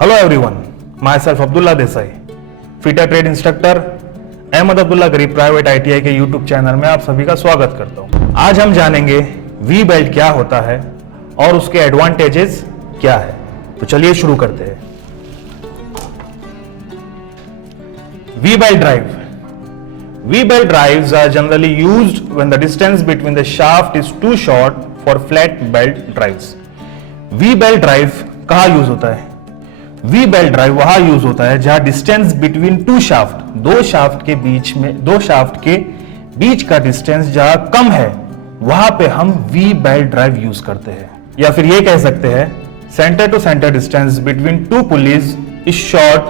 Hello everyone, myself Abdullah Desai, fitter trade instructor Ahmed Abdullah Garib private ITI के YouTube channel में आप सभी का स्वागत करता हूं। आज हम जानेंगे वी बेल्ट क्या होता है और उसके एडवांटेजेस क्या है। तो चलिए शुरू करते हैं। We belt drive. We belt drives are generally used when the distance between the shaft is too short for flat belt drives. We belt drive कहाँ यूज होता है? वी बेल्ट ड्राइव वहां यूज होता है जहां डिस्टेंस बिटवीन टू शाफ्ट, दो shaft के बीच का डिस्टेंस जहां कम है, वहां पे हम वी बेल्ट ड्राइव यूज करते हैं। या फिर ये कह सकते हैं centre to centre distance between two pulleys is short,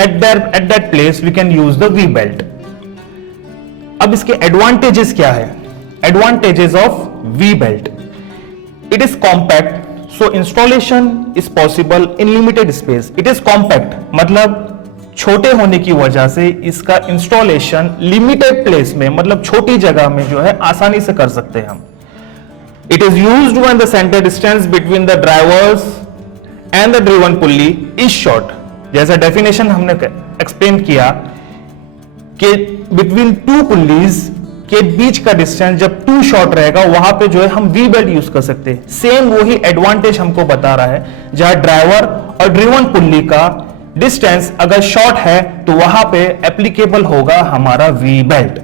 at that place we can use the V belt. अब इसके एडवांटेजेस क्या है? Advantages of V belt, it is compact, so installation is possible in limited space. It is compact, मतलब छोटे होने की वजह से इसका इंस्टॉलेशन लिमिटेड प्लेस में, मतलब छोटी जगह में जो है आसानी से कर सकते हैं हम। It is used when the center distance between the drivers and the driven pulley is short. जैसा डेफिनेशन हमने एक्सप्लेन किया कि बिटवीन टू पुलीज के बीच का डिस्टेंस जब टू शॉर्ट रहेगा, वहां पे जो है हम वी बेल्ट यूज कर सकते हैं। सेम वही एडवांटेज हमको बता रहा है, जहां ड्राइवर और ड्रिवन पुल्ली का डिस्टेंस अगर शॉर्ट है तो वहां पे एप्लीकेबल होगा हमारा वी बेल्ट।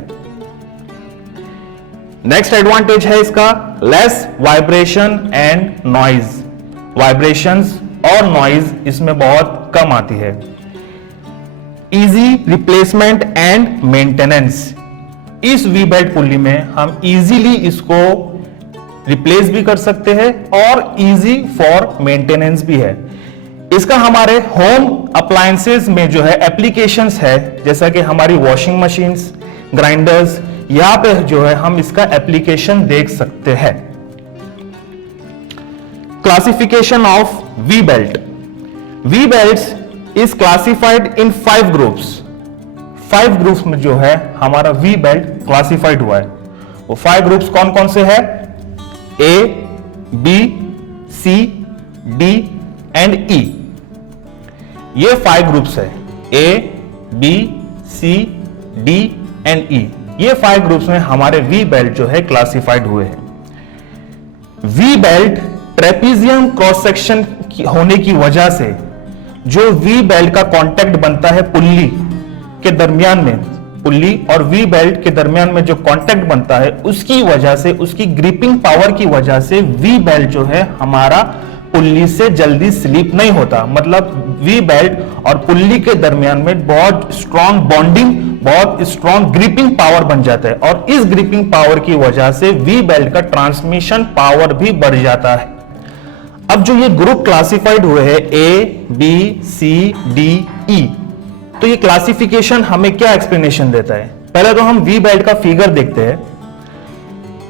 नेक्स्ट एडवांटेज है इसका less vibration and noise. Vibrations और नॉइज इसमें बहुत कम आती है। इजी रिप्लेसमेंट एंड मेंटेनेंस, इस वी बेल्ट पुल्ली में हम इजीली इसको रिप्लेस भी कर सकते हैं और इजी फॉर मेंटेनेंस भी है। इसका हमारे होम अप्लायंसेस में जो है एप्लीकेशंस है, जैसा कि हमारी वॉशिंग मशीन्स, ग्राइंडर्स, यहां पे जो है हम इसका एप्लीकेशन देख सकते हैं। Classification of V belt. V belts is classified in 5 groups. 5 groups में जो है हमारा वी बेल्ट क्लासिफाइड हुआ है। वो 5 ग्रुप्स कौन कौन से हैं? ए, बी, सी, डी एंड ई। ये 5 ग्रुप्स है, ए, बी, सी, डी एंड ई। ये 5 ग्रुप्स में हमारे वी बेल्ट जो है क्लासिफाइड हुए हैं। We belt trapezium cross section होने की वजह से जो वी बेल्ट का कांटेक्ट बनता है पुल्ली के दरमियान में, पुल्ली और वी बेल्ट के दरमियान में जो कांटेक्ट बनता है, उसकी वजह से, उसकी ग्रिपिंग पावर की वजह से वी बेल्ट जो है हमारा पुल्ली से जल्दी स्लिप नहीं होता। मतलब वी बेल्ट और पुल्ली के दरमियान में बहुत स्ट्रॉन्ग बॉन्डिंग, बहुत स्ट्रॉन्ग ग्रिपिंग पावर बन जाता है और इस ग्रिपिंग पावर की वजह से वी बेल्ट का ट्रांसमिशन पावर भी बढ़ जाता है। अब जो ये ग्रुप क्लासिफाइड हुए हैं ए, बी, सी, डी, ई, तो ये क्लासिफिकेशन हमें क्या एक्सप्लेनेशन देता है? पहले तो हम वी बेल्ट का फिगर देखते हैं।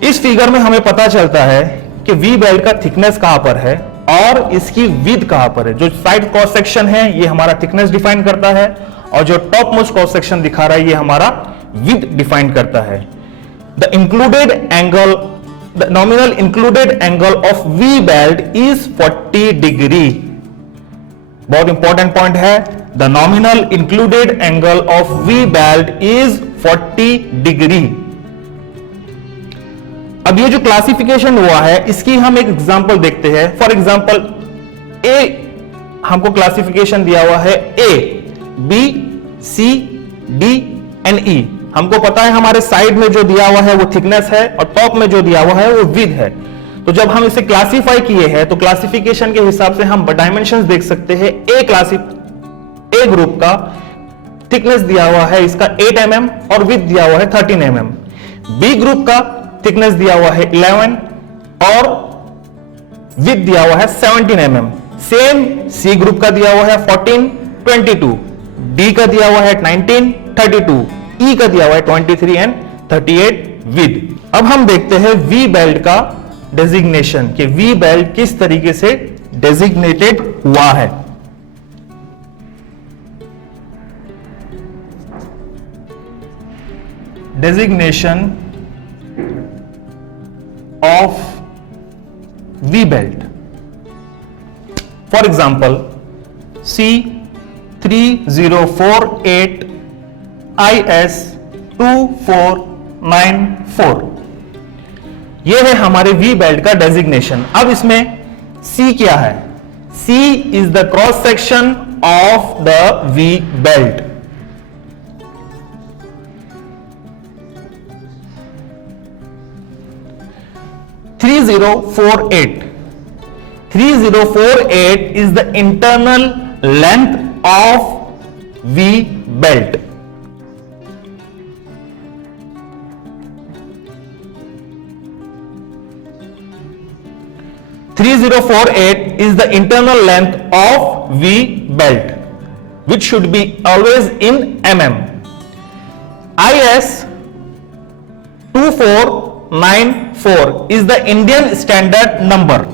इस फिगर में हमें पता चलता है कि वी बेल्ट का थिकनेस कहां पर है और इसकी विड्थ कहां पर है। जो साइड क्रॉस सेक्शन है ये हमारा थिकनेस डिफाइन करता है और जो टॉप मोस्ट क्रॉस सेक्शन दिखा रहा है ये हमारा विड्थ डिफाइन करता है। The nominal included angle of V belt is 40 degree. बहुत इंपॉर्टेंट पॉइंट है, the nominal included angle of V belt is 40 degree. अब ये जो क्लासिफिकेशन हुआ है इसकी हम एक एग्जांपल देखते हैं। फॉर एग्जांपल ए हमको क्लासिफिकेशन दिया हुआ है, ए, बी, सी, डी एंड ई। हमको पता है हमारे साइड में जो दिया हुआ है वो थिकनेस है और टॉप में जो दिया हुआ है वो विड्थ है। तो जब हम इसे क्लासिफाई किए हैं तो क्लासिफिकेशन के हिसाब से हम डायमेंशंस देख सकते हैं। ए ग्रुप का थिकनेस दिया हुआ है इसका 8 mm और विड्थ दिया हुआ है 13 mm। बी ग्रुप का थिकनेस दिया हुआ है 11 और विड्थ दिया हुआ है 17 mm। सेम सी ग्रुप का दिया हुआ है 14, 22, डी का दिया हुआ है 19, 32, ई का दिया हुआ है 23 एंड 38 विड्थ। अब हम देखते हैं वी बेल्ट का डेजिग्नेशन कि वी बेल्ट किस तरीके से डेजिग्नेटेड हुआ है। Designation of V belt. For example C3048 IS2494। यह है हमारे वी बेल्ट का डेजिग्नेशन। अब इसमें C क्या है? C is the cross section of the V belt. .3048 is the internal length of V belt. is the internal length of V belt, which should be always in mm. IS 2494 is the Indian standard number.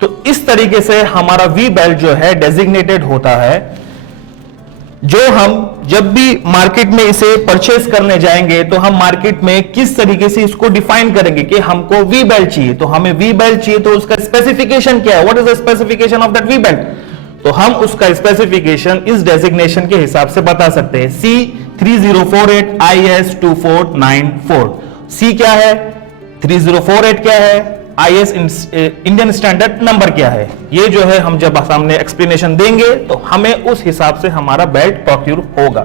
तो इस तरीके से हमारा we belt जो है designated होता है। जो हम जब भी मार्केट में इसे परचेस करने जाएंगे तो हम मार्केट में किस तरीके से इसको डिफाइन करेंगे कि हमको वी बेल्ट चाहिए, तो हमें वी बेल्ट चाहिए तो उसका स्पेसिफिकेशन क्या है, what is the specification of that we belt, तो हम उसका स्पेसिफिकेशन इस डेजिग्नेशन के हिसाब से बता सकते हैं। C3048 IS2494। C क्या है, 3048 क्या है, IS इंडियन स्टैंडर्ड नंबर क्या है, ये जो है हम जब सामने एक्सप्लेनेशन देंगे तो हमें उस हिसाब से हमारा बेल्ट प्रोक्यूर होगा।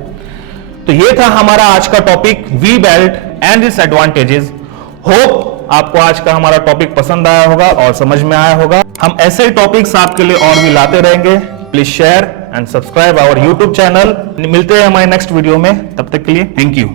तो ये था हमारा आज का topic we belt and its advantages. Hope आपको आज का हमारा टॉपिक पसंद आया होगा और समझ में आया होगा। हम ऐसे टॉपिक्स आपके लिए और भी लाते रहेंगे। Please share and subscribe our YouTube channel. मिलते हैं हमारे नेक्स्ट वीडियो में, तब तक के लिए थैंक यू।